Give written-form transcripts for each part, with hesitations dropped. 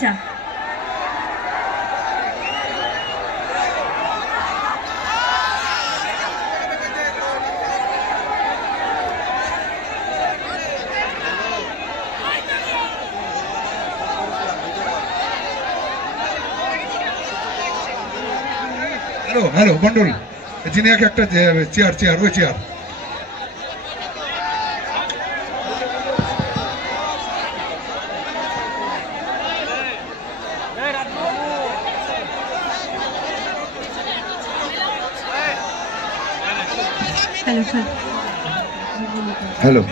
বাঁচা। Hello hello Mondal, জিনিয়াকে একটা chair chair ওই চেয়ার। Hello sir. হ্যালো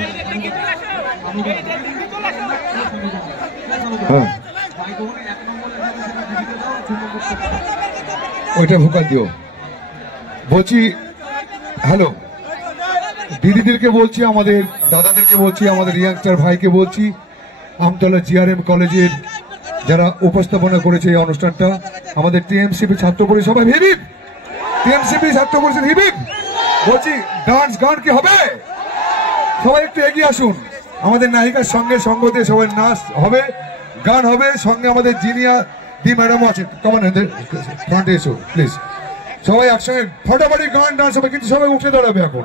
হ্যাঁ, ওইটা ভোকাল দিও। বলছি হ্যালো, দিদিদেরকে বলছি, আমাদের দাদাদেরকে বলছি, আমাদের ইয়াংস্টার ভাইকে বলছি, আমতলা জিআরএম কলেজের যারা উপস্থাপনা করেছে এই অনুষ্ঠানটা, আমাদের টিএমসিপি ছাত্র পরিষদ সবাই হিবিব, টিএমসিপি ছাত্র পরিষদ হিবিব। বলছি ডান্স গান কি হবে? সবাই একটু এগিয়ে আসুন, আমাদের নায়িকার সঙ্গে সঙ্গ দিয়ে সবাই নাচ হবে, গান হবে, সঙ্গে আমাদের জিনিয়া দি ম্যাডামও আছে। কমান ফ্রন্টে এসো প্লিজ, সবাই একসঙ্গে ফটাফটি গান ডান্স হবে, কিন্তু সবাই উঠে দাঁড়াবে। এখন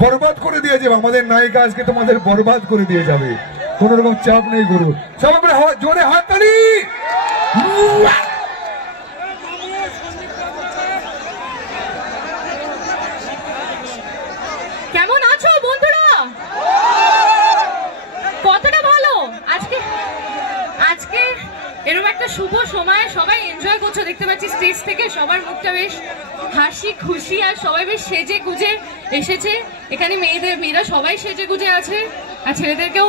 বরবাদ করে দিয়ে যাবে আমাদের নায়িকা, আজকে তোমাদের বরবাদ করে দিয়ে যাবে, কোন রকম চাপ নেই গুরু। সবাই জোরে হাততালি। কেমন আছো বন্ধুরা? কতটা ভালো আজকে আজকে এরকম একটা শুভ সময়, সবাই এনজয় করছো দেখতে পাচ্ছি। স্টেজ থেকে সবার মুখটা বেশ হাসি খুশি, আর সবাই বেশ সেজে গুজে এসেছে এখানে। মেয়েরা সবাই সেজে গুজে আছে, আর ছেলেদেরকেও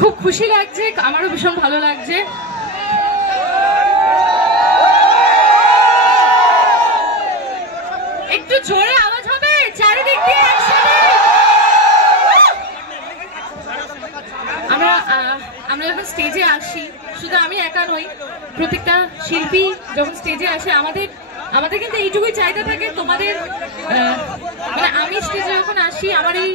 খুব খুশি লাগছে, আমারও ভীষণ ভালো লাগছে। একটু জোরে আওয়াজ হবে চারিদিক দিয়ে একসাথে। আমরা যখন স্টেজে আসি, শুধু আমি একা নই, প্রত্যেকটা শিল্পী যখন স্টেজে আসে আমাদের কিন্তু এইটুকুই চাইতে থাকে, তোমাদের মানে আমি স্টেজে যখন আসি আমার এই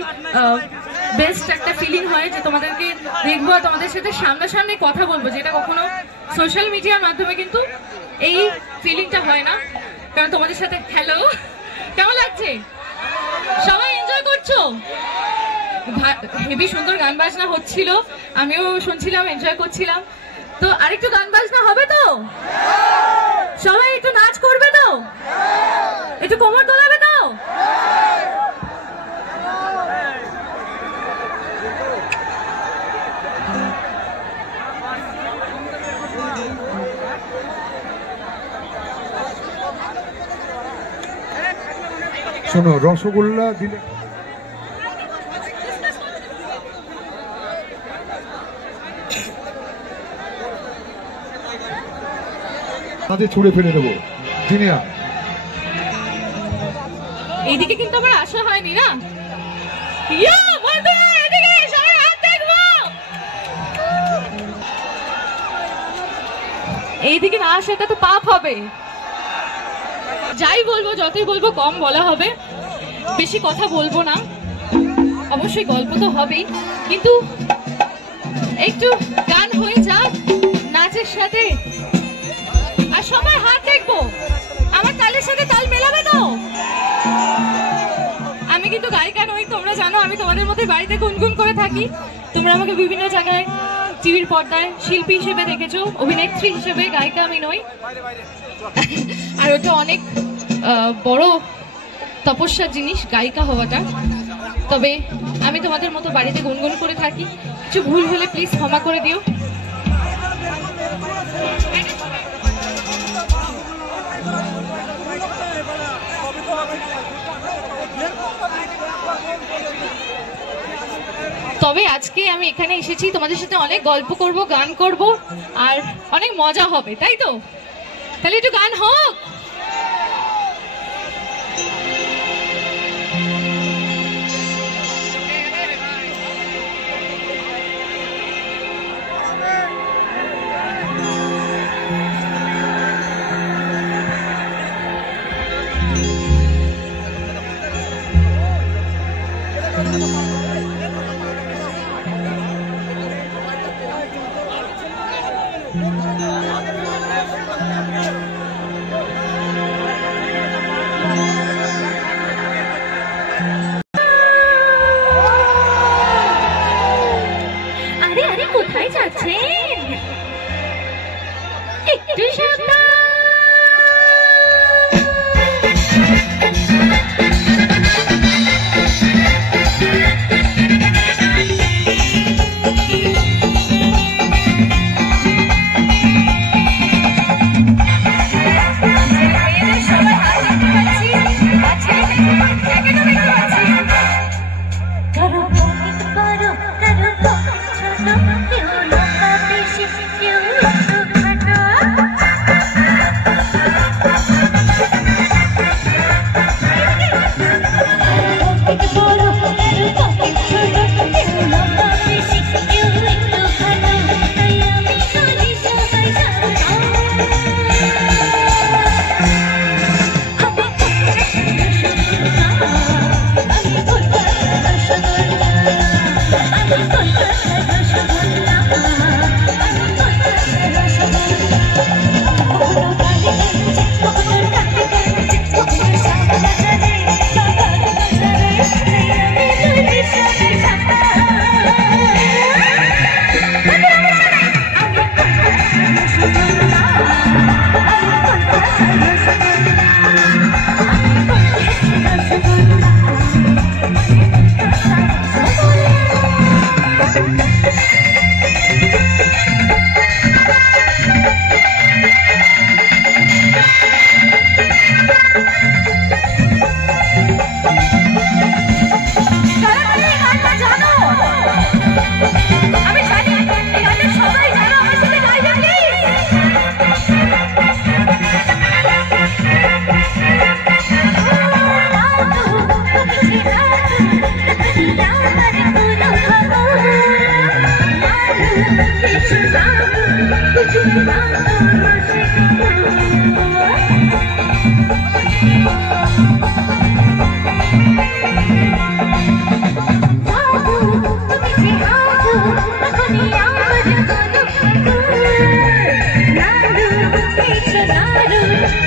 বেস্ট একটা ফিলিং হয় যে তোমাদেরকে দেখবো, তোমাদের সাথে সামনাসামনি কথা বলবো, যেটা কখনো সোশ্যাল মিডিয়ার মাধ্যমে কিন্তু এই ফিলিংটা হয় না। কারণ তোমাদের সাথে হ্যালো, কেমন লাগছে? সবাই এনজয় করছো? হেবি সুন্দর গান বাজনা হচ্ছিল, আমিও শুনছিলাম, এনজয় করছিলাম। তো আরেকটু গান বাজনা হবে তো? সবাই একটু নাচ করবে তো? একটু কোমর দোলাবে তো? শোনো, রসগোল্লা দিলে তাদের ছুঁড়ে ফেলে দেবো। জিনিয়া এইদিকে কিন্তু আমার আশা হয়নি না। এইদিকে না আসাটা তো পাপ হবে। যাই বলবো, যতই বলবো কম বলা হবে, বেশি কথা বলবো না। অবশ্যই গল্প তো হবেই, কিন্তু একটু গান হয়ে যাক নাচের সাথে, আর সবাই হাত দেখবো, আমার তালের সাথে তাল মেলাবে তো। আমি কিন্তু গায়িকা নই, তোমরা জানো আমি তোমাদের মধ্যে বাড়িতে গুনগুন করে থাকি। তোমরা আমাকে বিভিন্ন জায়গায় টিভির পর্দায় শিল্পী হিসেবে দেখেছো, অভিনেত্রী হিসেবে, গায়িকা আমি নই। আর ওটা অনেক বড় তপস্যার জিনিস গায়িকা হওয়াটা। তবে আমি তোমাদের মতো বাড়িতে গুনগুন করে থাকি, কিছু ভুল হলে প্লিজ ক্ষমা করে দিও। তবে আজকে আমি এখানে এসেছি তোমাদের সাথে অনেক গল্প করব, গান করব, আর অনেক মজা হবে, তাই তো? তাহলে একটু গান হোক।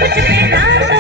कुछ कहना तो